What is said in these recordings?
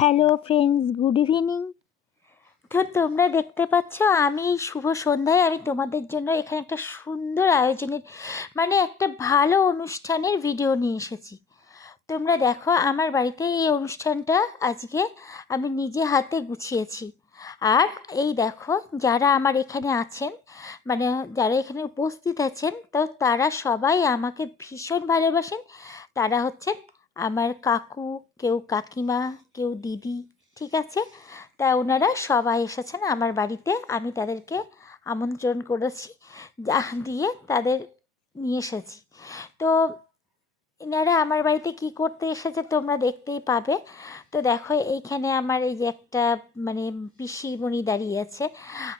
Hello friends good evening তো তোমরা দেখতে পাচ্ছ, আমি শুভ সন্ধ্যায় আমি তোমাদের জন্য এখানে একটা সুন্দর আয়োজনের মানে একটা ভালো অনুষ্ঠানের ভিডিও নিয়ে এসেছি। তোমরা দেখো, আমার বাড়িতে এই অনুষ্ঠানটা আজকে আমি নিজে হাতে গুছিয়েছি। আর এই দেখো, যারা আমার এখানে আছেন মানে যারা এখানে উপস্থিত আছেন, তো তারা সবাই আমাকে ভীষণ ভালোবাসেন। তারা হচ্ছেন আমার কাকু, কেউ কাকিমা, কেউ দিদি, ঠিক আছে? তা ওনারা সবাই এসেছেন আমার বাড়িতে। আমি তাদেরকে আমন্ত্রণ করেছি, যা দিয়ে তাদের নিয়ে এসেছি। তো এনারা আমার বাড়িতে কি করতে এসেছে তোমরা দেখতেই পাবে। তো দেখো, এইখানে আমার এই যে একটা মানে পিসিমণি দাঁড়িয়ে আছে।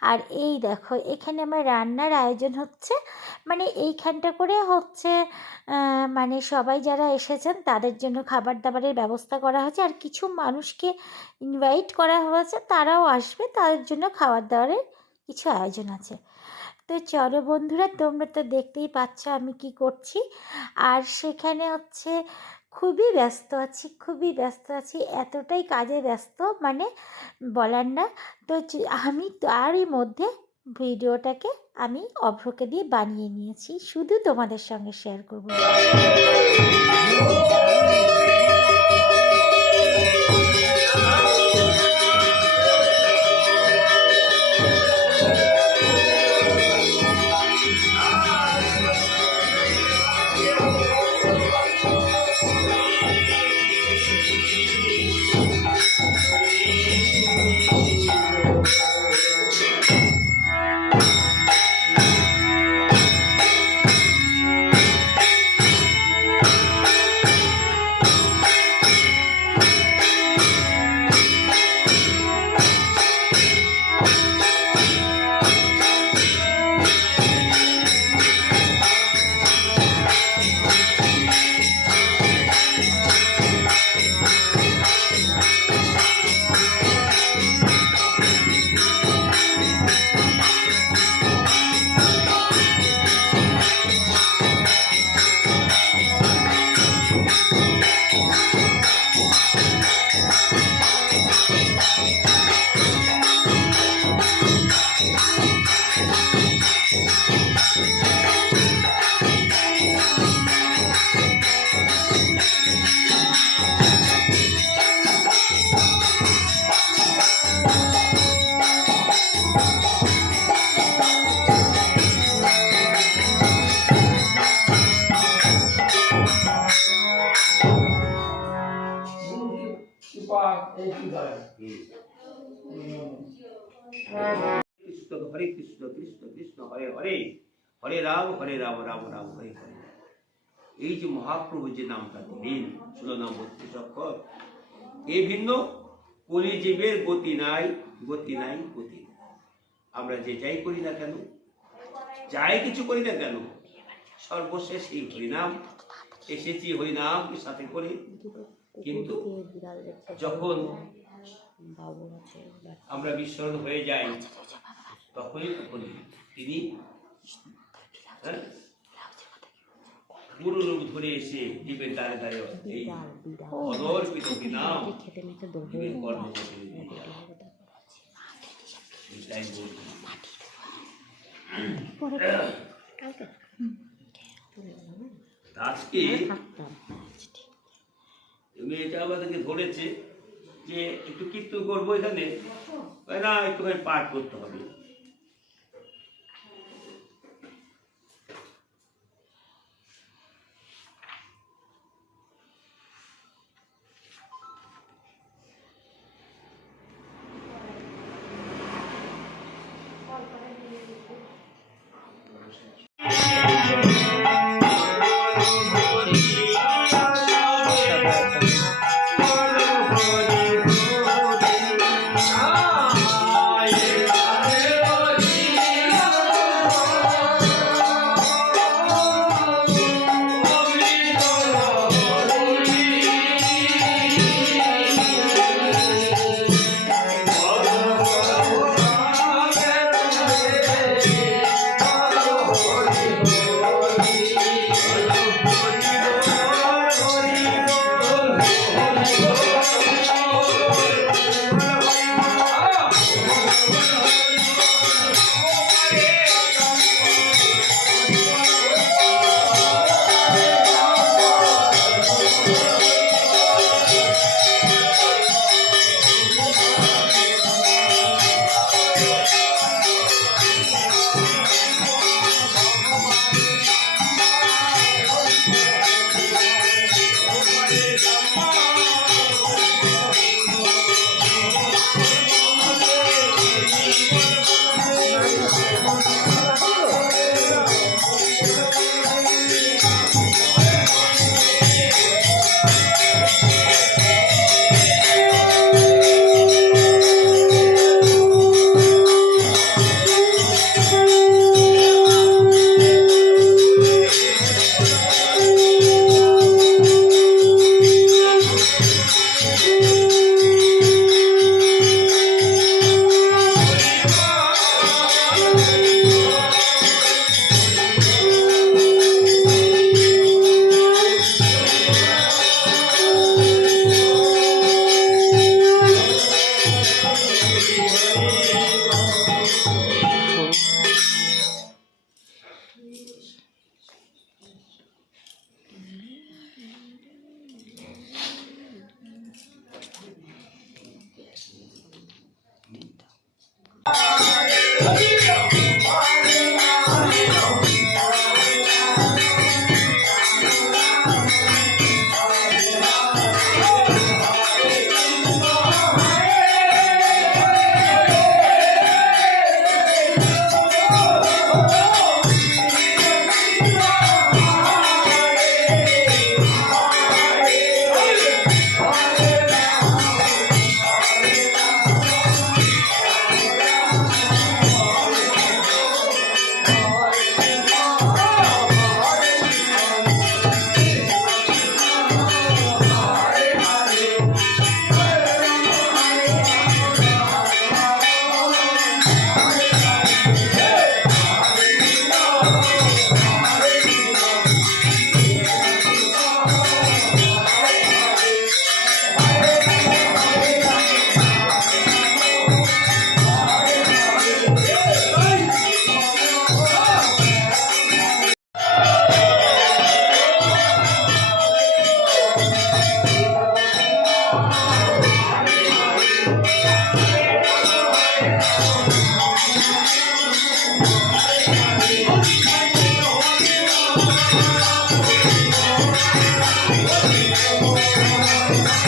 আর এই দেখো, এখানে আমার রান্নার আয়োজন হচ্ছে। মানে এইখানটা করে হচ্ছে মানে সবাই যারা এসেছেন তাদের জন্য খাবার দাবারের ব্যবস্থা করা হয়েছে। আর কিছু মানুষকে ইনভাইট করা হয়েছে, তারাও আসবে। তাদের জন্য খাবার দাবারের কিছু আয়োজন আছে। তো চলো বন্ধুরা, তোমরা তো দেখতেই পাচ্ছ আমি কি করছি। আর সেখানে হচ্ছে খুবই ব্যস্ত আছি, খুবই ব্যস্ত আছি, এতটাই কাজে ব্যস্ত মানে বলার না। তো আমি তারই মধ্যে ভিডিওটাকে আমি অভ্রকে দিয়ে বানিয়ে নিয়েছি, শুধু তোমাদের সঙ্গে শেয়ার করব। কৃষ্ণ হরে কৃষ্ণ কৃষ্ণ কৃষ্ণ হরে হরে হরে রাম হরে রাম রাম রাম হরে হরে এই যে মহাপ্রভু যে নামটা দিলেন ষোলো নাম বত্রিশ অক্ষর এ ভিন্ন কলিজীবের গতি নাই গতি নাই গতি আমরা যে যাই করি না কেন যাই কিছু করি না কেন সর্বশেষ এই হরিনাম এসেছি হরিনাম সাথে করে কিন্তু যখন আমরা বিস্মরণ হয়ে যাই তখনই তখন তিনি হ্যাঁ, গুরু রূপ ধরে এসে জীবের দ্বারে দ্বারে এই অনর্পিত নাম জীবের কর্ম। আজকে তুমি এটা আমাদেরকে ধরেছে যে একটু কীর্তন করব এখানে। না একটুখানি পাঠ করতে হবে। 了。faith.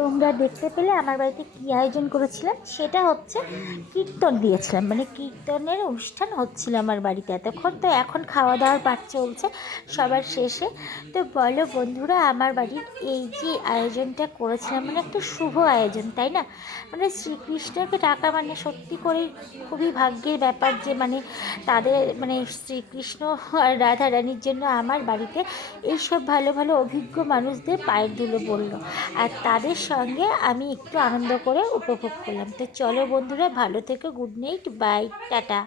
তোমরা দেখতে পেলে আমার বাড়িতে কী আয়োজন করেছিলাম? সেটা হচ্ছে কীর্তন দিয়েছিলাম। মানে কীর্তনের অনুষ্ঠান হচ্ছিল আমার বাড়িতে। এতক্ষণ তো এখন খাওয়া দাওয়ার পাঠ চলছে, সবার শেষে। তো বলো বন্ধুরা, আমার বাড়ির এই যে আয়োজনটা করেছিলাম মানে একটা শুভ আয়োজন, তাই না? মানে শ্রীকৃষ্ণকে ডাকা মানে সত্যি করেই খুবই ভাগ্যের ব্যাপার যে মানে তাদের মানে শ্রীকৃষ্ণ আর রাধা রানীর জন্য আমার বাড়িতে এইসব ভালো ভালো অভিজ্ঞ মানুষদের পায়ের ধুলো পড়ল। আর তাদের সঙ্গে আমি একটু আনন্দ করে উপভোগ করলাম। তো চলো বন্ধুরা, ভালো থেকে, গুড নাইট, বাই, টাটা।